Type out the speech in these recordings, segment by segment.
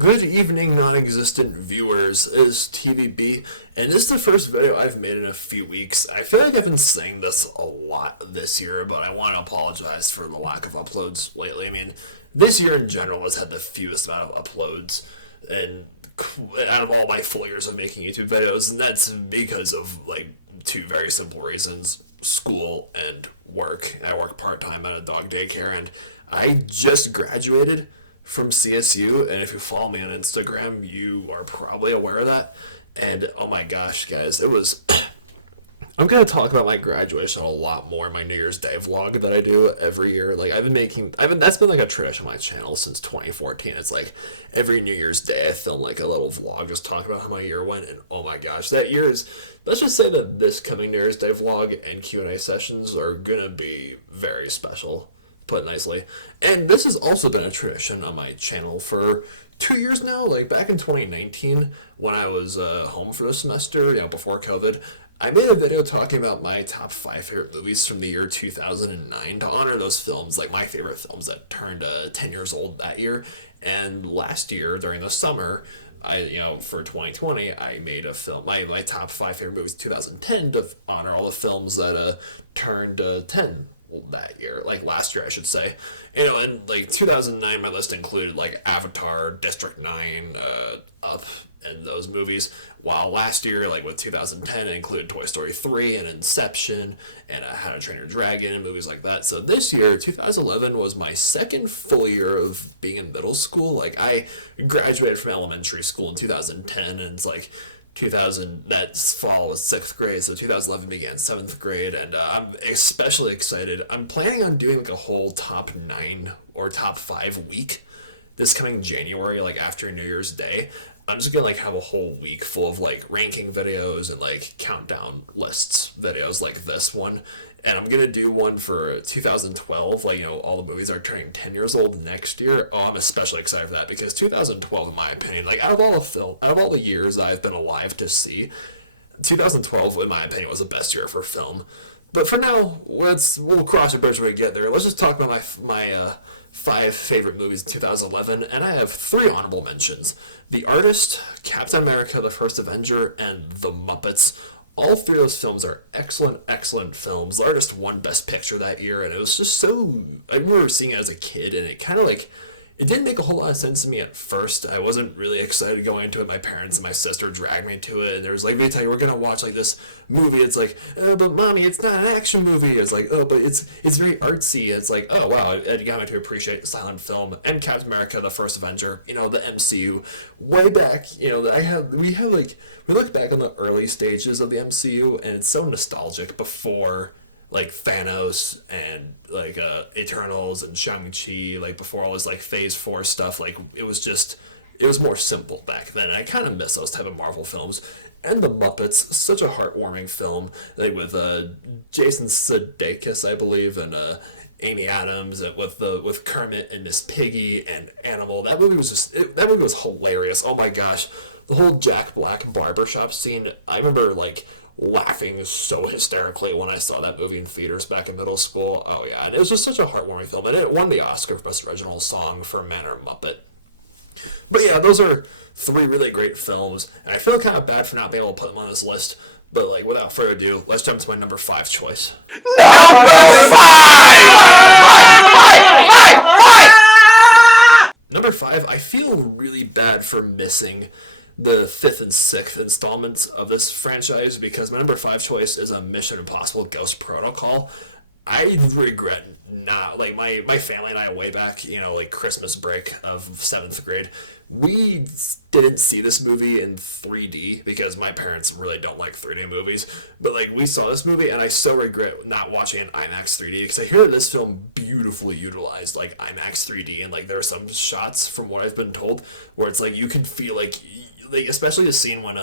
Good evening, non-existent viewers. It's TVB, and this is the first video I've made in a few weeks. I feel like I've been saying this a lot this year, but I want to apologize for the lack of uploads lately. I mean, this year in general has had the fewest amount of uploads, and out of all my full years of making YouTube videos, and that's because of, like, two very simple reasons: school and work. I work part-time at a dog daycare, and I just graduated from CSU, and if you follow me on Instagram, you are probably aware of that. And oh my gosh, guys, it was. I'm gonna talk about my graduation a lot more in my New Year's Day vlog that I do every year. Like that's been like a tradition on my channel since 2014. It's like every New Year's Day I film like a little vlog just talking about how my year went. And oh my gosh, that year is. Let's just say that this coming New Year's Day vlog and Q&A sessions are gonna be very special, put nicely. And this has also been a tradition on my channel for 2 years now. Like back in 2019, when I was home for the semester, before COVID, I made a video talking about my top 5 favorite movies from the year 2009 to honor those films, like my favorite films that turned 10 years old that year. And last year, during the summer, for 2020, I made a film, my top 5 favorite movies 2010 to honor all the films that turned 10 that year, like last year, I should say. And like 2009, my list included like Avatar, District 9, Up, and those movies. While last year, like with 2010, it included Toy Story 3 and Inception and How to Train Your Dragon and movies like that. So this year, 2011, was my second full year of being in middle school. Like I graduated from elementary school in 2010, and it's like 2000, that fall was 6th grade, so 2011 began 7th grade, and I'm especially excited. I'm planning on doing like a whole top 9 or top 5 week this coming January, like after New Year's Day. I'm just gonna like have a whole week full of like ranking videos and like countdown lists videos like this one. And I'm gonna do one for 2012, like, all the movies are turning 10 years old next year. Oh, I'm especially excited for that because 2012, in my opinion, like out of all the years I've been alive to see, 2012, in my opinion, was the best year for film. But for now, we'll cross the bridge when we get there. Let's just talk about my 5 favorite movies in 2011, and I have 3 honorable mentions: The Artist, Captain America: The First Avenger, and The Muppets. All 3 of those films are excellent, excellent films. The Artist won Best Picture that year, and it was just so. I remember seeing it as a kid, and it kind of like. It didn't make a whole lot of sense to me at first. I wasn't really excited going into it. My parents and my sister dragged me to it, and there was like, "Vita, we're gonna watch like this movie." It's like, "Oh, but mommy, it's not an action movie." It's like, "Oh, but it's very artsy." It's like, "Oh wow," it got me to appreciate silent film and Captain America: The First Avenger. The MCU way back. We look back on the early stages of the MCU, and it's so nostalgic before like Thanos and like Eternals and Shang-Chi, like before all this like Phase 4 stuff. Like it was more simple back then. I kind of miss those type of Marvel films. And The Muppets, such a heartwarming film, like with Jason Sudeikis, I believe, and Amy Adams, and with Kermit and Miss Piggy and Animal. That movie was hilarious. Oh my gosh, the whole Jack Black barbershop scene. I remember like laughing so hysterically when I saw that movie in theaters back in middle school. Oh yeah, and it was just such a heartwarming film, and it won the Oscar for Best Original Song for Man or Muppet. But yeah, those are 3 really great films, and I feel kind of bad for not being able to put them on this list. But like, without further ado, let's jump to my number 5 choice. Number 5, I feel really bad for missing the 5th and 6th installments of this franchise because my number 5 choice is a Mission Impossible Ghost Protocol. I regret not, like, my family and I way back, like Christmas break of 7th grade, we didn't see this movie in 3D because my parents really don't like 3D movies. But like, we saw this movie, and I so regret not watching it in IMAX 3D because I hear this film beautifully utilized like IMAX 3D, and like there are some shots from what I've been told where it's like you can feel like especially the scene when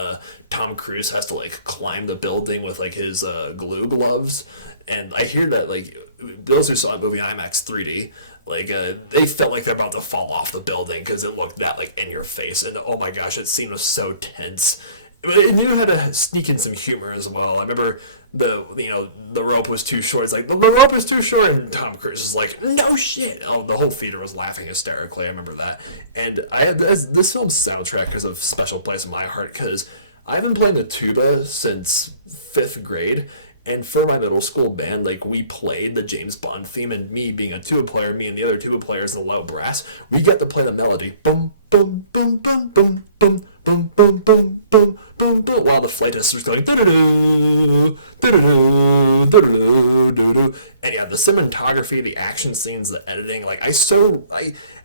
Tom Cruise has to like climb the building with like his glue gloves, and I hear that like those who saw the movie IMAX 3D, like they felt like they're about to fall off the building because it looked that like in your face, and oh my gosh, that scene was so tense. But it knew how to sneak in some humor as well. I remember the rope was too short. It's like, the rope is too short, and Tom Cruise is like, no shit. Oh, the whole theater was laughing hysterically. I remember that. And I had this film's soundtrack because of special place in my heart, because I've been playing the tuba since 5th grade. And for my middle school band, like, we played the James Bond theme, and me being a tuba player, me and the other tuba players in the low brass, we get to play the melody. Boom, boom, boom, boom, boom, boom, boom, boom, boom, boom, boom, boom, while the flautist was going doo-doo-doo, doo-doo-doo, doo-doo-doo, doo-doo. And yeah, the cinematography, the action scenes, the editing, like,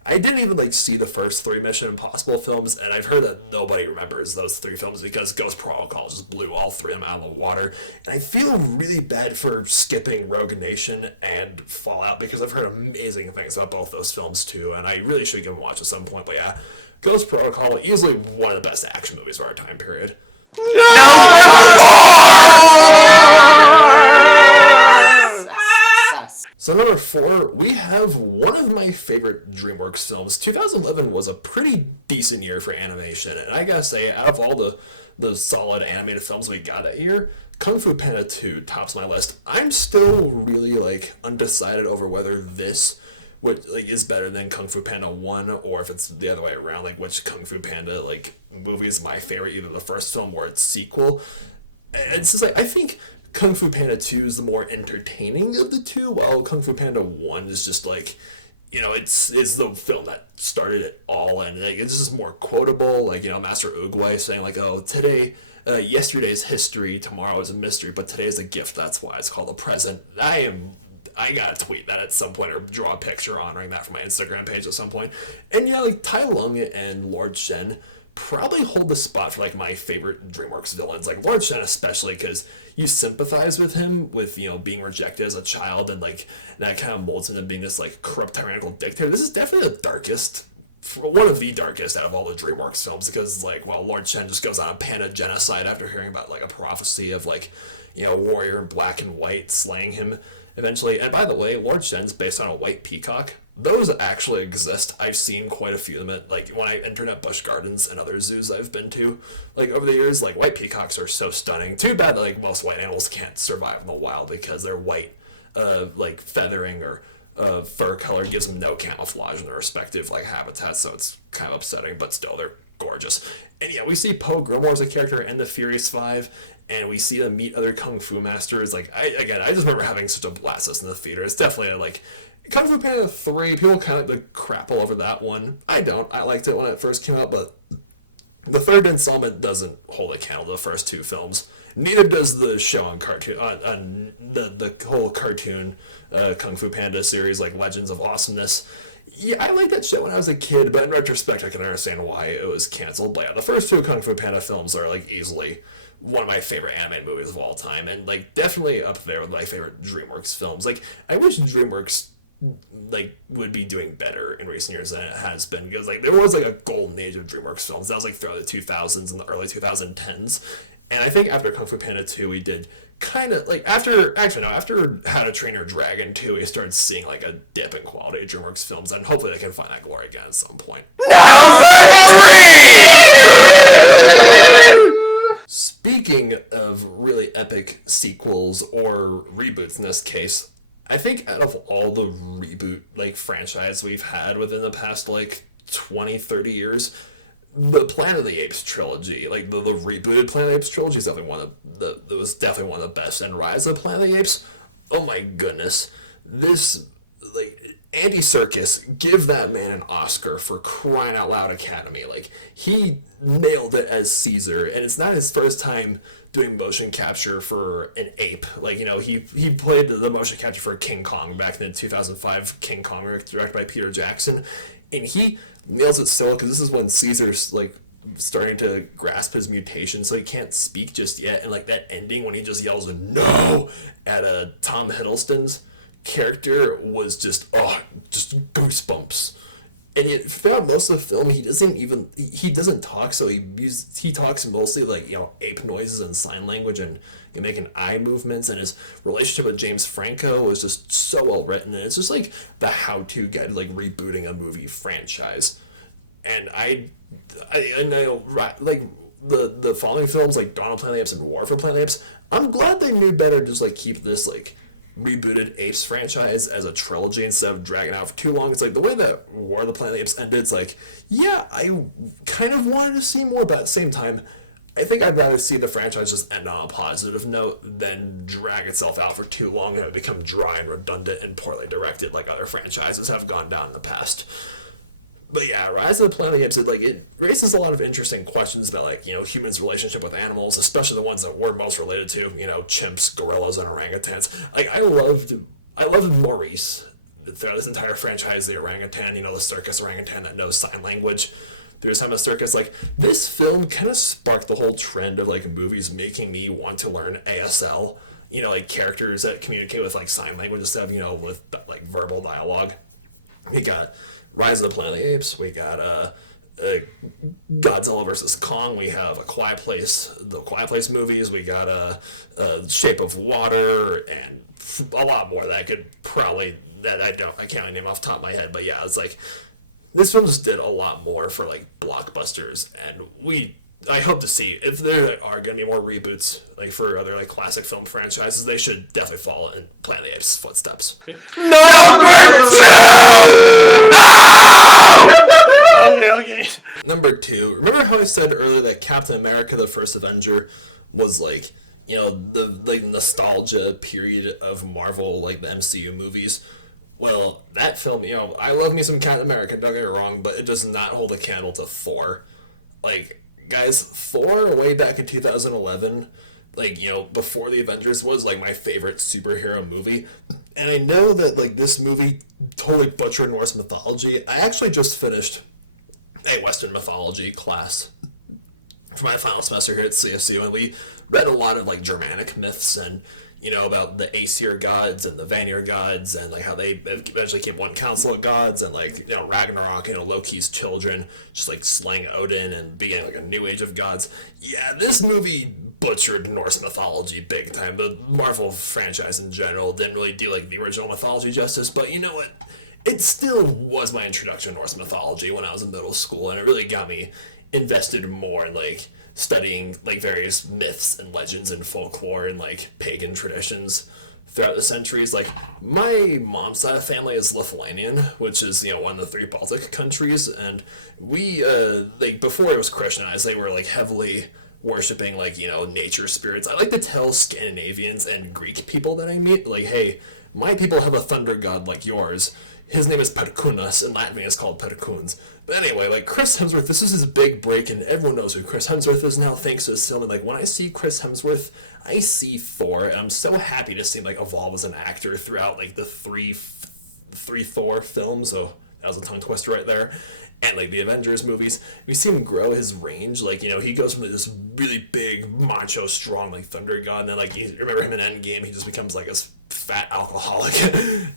I didn't even, like, see the first 3 Mission Impossible films, and I've heard that nobody remembers those 3 films because Ghost Protocol just blew all 3 of them out of the water. And I feel really bad for skipping Rogue Nation and Fallout, because I've heard amazing things about both those films too, and I really should give them a watch at some point. But yeah, Ghost Protocol, easily one of the best action movies of our time period. So number 4, we have one of my favorite DreamWorks films. 2011 was a pretty decent year for animation, and I gotta say, out of all the solid animated films we got that year, Kung Fu Panda 2 tops my list. I'm still really, like, undecided over whether this is better than Kung Fu Panda 1, or if it's the other way around, like, which Kung Fu Panda, like, movie is my favorite, either the first film or its sequel. And it's just like, I think Kung Fu Panda 2 is the more entertaining of the two, while Kung Fu Panda 1 is just like, it's the film that started it all, and like, it's just more quotable. Like, Master Oogway saying like, oh, today, yesterday's history, tomorrow is a mystery, but today is a gift, that's why it's called a present. I gotta tweet that at some point, or draw a picture honoring that for my Instagram page at some point. And yeah, like, Tai Lung and Lord Shen probably hold the spot for, like, my favorite DreamWorks villains. Like, Lord Shen especially, because you sympathize with him with, being rejected as a child, and, like, that kind of molds him into being this, like, corrupt tyrannical dictator. This is definitely the darkest, one of the darkest out of all the DreamWorks films, because, like, Lord Shen just goes on a panda genocide after hearing about, like, a prophecy of, like, a warrior in black and white slaying him eventually. And by the way, Lord Shen's based on a white peacock. Those actually exist. I've seen quite a few of them at, like, when I entered at Busch Gardens and other zoos I've been to, like, over the years. Like, white peacocks are so stunning. Too bad that, like, most white animals can't survive in the wild, because their white, like, feathering or fur color gives them no camouflage in their respective, like, habitats, so it's kind of upsetting, but still, they're gorgeous. And yeah, we see Poe Grimoire as a character in the Furious Five, and we see them meet other kung fu masters. Like, I just remember having such a blast in the theater. It's definitely, like, Kung Fu Panda 3, people kind of like crap all over that one. I don't. I liked it when it first came out, but the third installment doesn't hold a candle to the first 2 films. Neither does the show on cartoon, on the whole cartoon Kung Fu Panda series, like Legends of Awesomeness. Yeah, I liked that show when I was a kid, but in retrospect, I can understand why it was canceled. But yeah, the first 2 Kung Fu Panda films are, like, easily one of my favorite animated movies of all time, and, like, definitely up there with my favorite DreamWorks films. Like, I wish DreamWorks, like, would be doing better in recent years than it has been, because, like, there was, like, a golden age of DreamWorks films. That was, like, throughout the 2000s and the early 2010s, and I think after Kung Fu Panda 2, we did kind of, like, after How to Train Your Dragon 2, we started seeing, like, a dip in quality of DreamWorks films, and hopefully they can find that glory again at some point. Speaking of really epic sequels, or reboots in this case, I think out of all the reboot, like, franchise we've had within the past, like, 20, 30 years, the Planet of the Apes trilogy, like, the rebooted Planet of the Apes trilogy is definitely was definitely one of the best. And Rise of the Planet of the Apes, oh my goodness. This, like, Andy Serkis, give that man an Oscar, for crying out loud, Academy. Like, he nailed it as Caesar, and it's not his first time doing motion capture for an ape. Like, he played the motion capture for King Kong back in the 2005 King Kong, directed by Peter Jackson, and he nails it still, because this is when Caesar's, like, starting to grasp his mutation, so he can't speak just yet, and, like, that ending when he just yells "no" at Tom Hiddleston's character was just goosebumps. And yet, throughout most of the film, he doesn't talk, so he talks mostly, like, ape noises and sign language, and making eye movements, and his relationship with James Franco was just so well written, and it's just, like, the how-to guide, like, rebooting a movie franchise. And I know, like, the following films, like Dawn of Planet of the Apes and War for Planet of the Apes, I'm glad they knew better to just like keep this like rebooted Apes franchise as a trilogy instead of dragging out for too long. It's like the way that War of the Planet of the Apes ended, it's like, yeah, I kind of wanted to see more, but at the same time, I think I'd rather see the franchise just end on a positive note than drag itself out for too long and become dry and redundant and poorly directed like other franchises have gone down in the past. But yeah, Rise of the Planet of the Apes, it raises a lot of interesting questions about, like, humans' relationship with animals, especially the ones that we're most related to, chimps, gorillas, and orangutans. Like, I loved Maurice throughout this entire franchise, the orangutan, the circus orangutan that knows sign language through his time at the circus. Like, this film kind of sparked the whole trend of, like, movies making me want to learn ASL, like, characters that communicate with, like, sign language and stuff, with, like, verbal dialogue. We got Rise of the Planet of the Apes. We got Godzilla versus Kong. We have A Quiet Place, the Quiet Place movies. We got Shape of Water, and a lot more that I could probably I can't name off the top of my head. But yeah, it's like this film just did a lot more for like blockbusters, and I hope to see if there are going to be more reboots, like for other like classic film franchises. They should definitely follow in Planet of the Apes' footsteps. Okay. Number 2. Remember how I said earlier that Captain America: The First Avenger was like, the like nostalgia period of Marvel, like the MCU movies? Well, that film, I love me some Captain America, don't get me wrong, but it does not hold a candle to Thor. Like, guys, Thor way back in 2011, like, before the Avengers, was like my favorite superhero movie. And I know that like this movie totally butchered Norse mythology. I actually just finished a Western mythology class for my final semester here at CSU, and we read a lot of like Germanic myths and about the Aesir gods and the Vanir gods, and like how they eventually became one council of gods, and like Ragnarok, Loki's children just like slaying Odin and being like a new age of gods. Yeah, this movie butchered Norse mythology big time. The Marvel franchise in general didn't really do like the original mythology justice, but you know what? It still was my introduction to Norse mythology when I was in middle school, and it really got me invested more in like studying like various myths and legends and folklore and like pagan traditions throughout the centuries. Like, my mom's side of the family is Lithuanian, which is one of the 3 Baltic countries, and we like before it was Christianized, they were like heavily worshipping like nature spirits. I like to tell Scandinavians and Greek people that I meet, like, hey, my people have a thunder god like yours. His name is Perkunas. In Latin, it's called Perkuns. But anyway, like, Chris Hemsworth, this is his big break, and everyone knows who Chris Hemsworth is now thanks to this film. And like, when I see Chris Hemsworth, I see Thor, and I'm so happy to see him like evolve as an actor throughout like the three Thor films. So that was a tongue twister right there. And like the Avengers movies, we see him grow his range. Like, he goes from this really big, macho, strong like thunder god, and then like you remember him in Endgame, he just becomes like a fat alcoholic,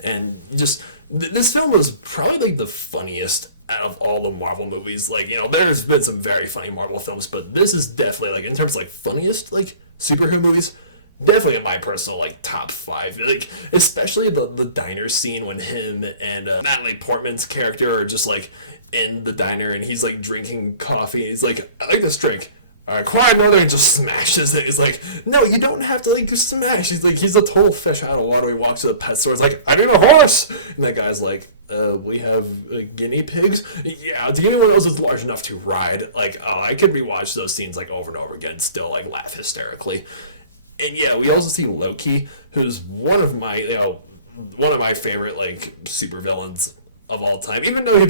and just this film was probably like the funniest out of all the Marvel movies. Like, there's been some very funny Marvel films, but this is definitely like in terms of like funniest like superhero movies, definitely in my personal like top 5. Like, especially the diner scene when him and Natalie Portman's character are just like in the diner, and he's like drinking coffee, and he's like, I like this drink. Alright, quiet brother, and just smashes it. He's like, no, you don't have to like just smash. He's like, he's a total fish out of water. He walks to the pet store. He's like, I need a horse. And that guy's like, we have guinea pigs. Yeah, do anyone else is large enough to ride? Like, oh, I could rewatch those scenes like over and over again, and still like laugh hysterically. And yeah, we also see Loki, who's one of my favorite like supervillains of all time. Even though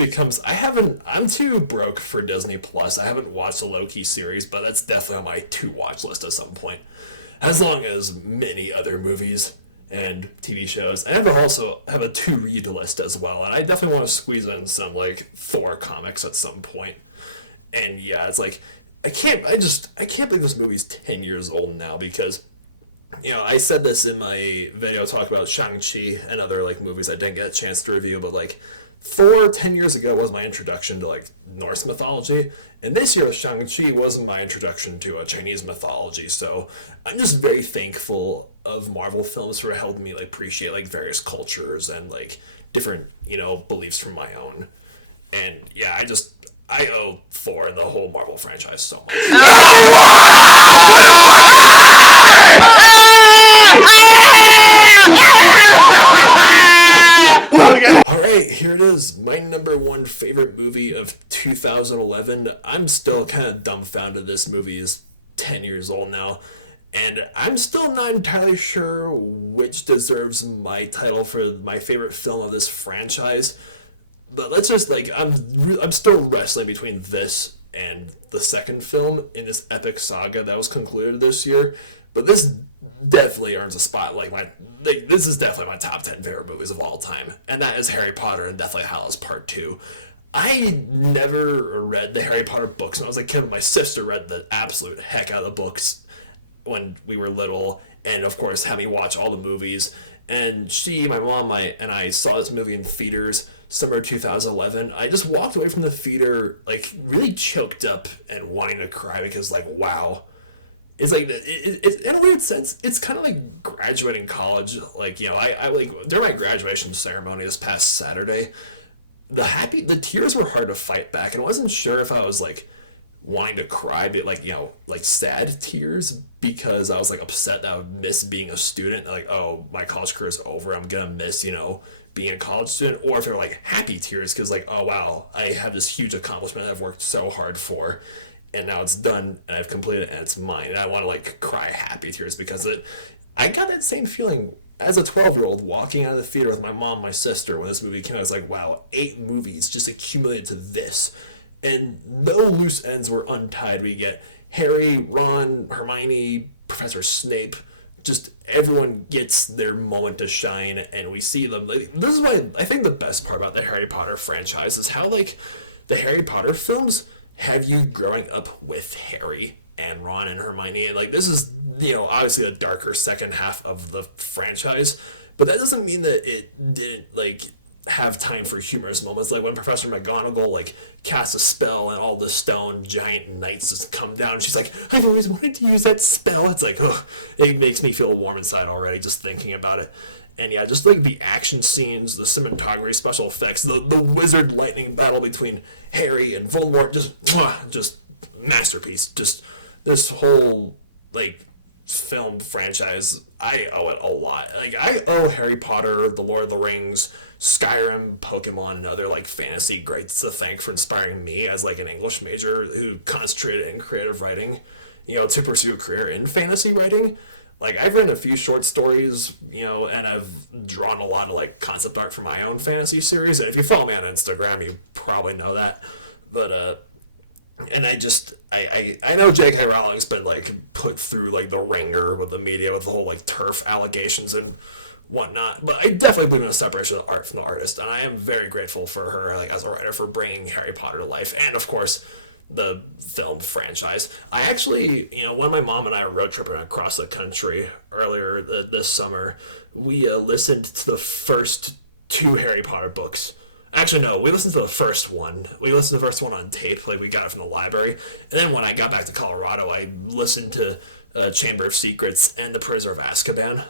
I'm too broke for Disney Plus. I haven't watched the Loki series, but that's definitely on my to-watch list at some point. As long as many other movies and TV shows. And I also have a to-read list as well, and I definitely want to squeeze in some like Thor comics at some point. And yeah, it's like, I can't believe this movie's 10 years old now, because I said this in my video talk about Shang-Chi and other like movies I didn't get a chance to review, but like Thor 10 years ago was my introduction to like Norse mythology, and this year Shang-Chi wasn't my introduction to Chinese mythology. So I'm just very thankful of Marvel films for helping me like appreciate like various cultures and like different beliefs from my own. And yeah, I owe Thor and the whole Marvel franchise so much. Alright, here it is. My number one favorite movie of 2011. I'm still kind of dumbfounded this movie is 10 years old now. And I'm still not entirely sure which deserves my title for my favorite film of this franchise. But let's just I'm still wrestling between this and the second film in this epic saga that was concluded this year. But this definitely earns a spot. This is definitely my top 10 favorite movies of all time, and that is Harry Potter and Deathly Hallows Part 2. I never read the Harry Potter books when I was a kid. My sister read the absolute heck out of the books when we were little, and of course had me watch all the movies. And my mom, and I saw this movie in theaters summer 2011. I just walked away from the theater really choked up and wanting to cry because wow, it's in a weird sense, it's kind of like graduating college. I during my graduation ceremony this past Saturday, the tears were hard to fight back, and I wasn't sure if I was wanting to cry, but sad tears because I was upset that I would miss being a student. Oh, my college career is over. I'm gonna miss being a college student, or if they're happy tears because oh wow, I have this huge accomplishment that I've worked so hard for, and now it's done and I've completed it and it's mine, and I want to cry happy tears because I got that same feeling as a 12-year-old walking out of the theater with my mom, my sister, when this movie came out. I was wow, 8 movies just accumulated to this, and no loose ends were untied. We get Harry, Ron, Hermione, Professor Snape, just everyone gets their moment to shine, and we see them. This is why I think the best part about the Harry Potter franchise is how the Harry Potter films have you growing up with Harry and Ron and Hermione, and this is obviously a darker second half of the franchise, but that doesn't mean that it didn't have time for humorous moments, like when Professor McGonagall casts a spell and all the stone giant knights just come down and she's I've always wanted to use that spell. It's it makes me feel warm inside already just thinking about it. And yeah, just the action scenes, the cinematography, special effects, the wizard lightning battle between Harry and Voldemort, just masterpiece. Just this whole film franchise, I owe it a lot. I owe Harry Potter, The Lord of the Rings, Skyrim, Pokemon, and other fantasy greats to thank for inspiring me as an English major who concentrated in creative writing, to pursue a career in fantasy writing. I've written a few short stories, and I've drawn a lot of concept art for my own fantasy series. And if you follow me on Instagram, you probably know that. But and I know J.K. Rowling's been put through the ringer with the media with the whole turf allegations and whatnot, but I definitely believe in a separation of the art from the artist, and I am very grateful for her as a writer for bringing Harry Potter to life, and of course the film franchise. I actually, when my mom and I were road tripping across the country earlier this summer, we listened to the first 2 Harry Potter books. Actually, no, we listened to the first one. We listened to the first one on tape, we got it from the library. And then when I got back to Colorado, I listened to Chamber of Secrets and The Prisoner of Azkaban,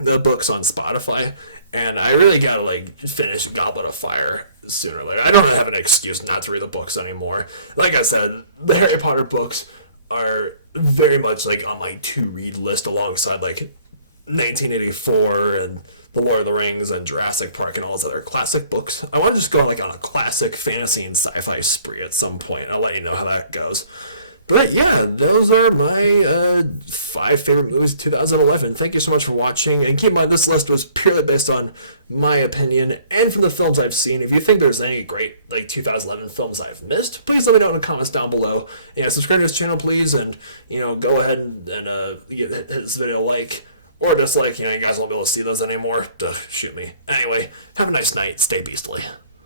the books on Spotify. And I really gotta finish Goblet of Fire sooner or later. I don't have an excuse not to read the books anymore. Like I said, the Harry Potter books are very much on my to-read list alongside 1984 and The Lord of the Rings and Jurassic Park and all those other classic books. I want to just go on a classic fantasy and sci-fi spree at some point. I'll let you know how that goes. But yeah, those are my 5 favorite movies of 2011. Thank you so much for watching. And keep in mind, this list was purely based on my opinion and from the films I've seen. If you think there's any great 2011 films I've missed, please let me know in the comments down below. Subscribe to this channel, please, and go ahead and hit this video a like. Or dislike, you guys won't be able to see those anymore. Duh, shoot me. Anyway, have a nice night. Stay beastly.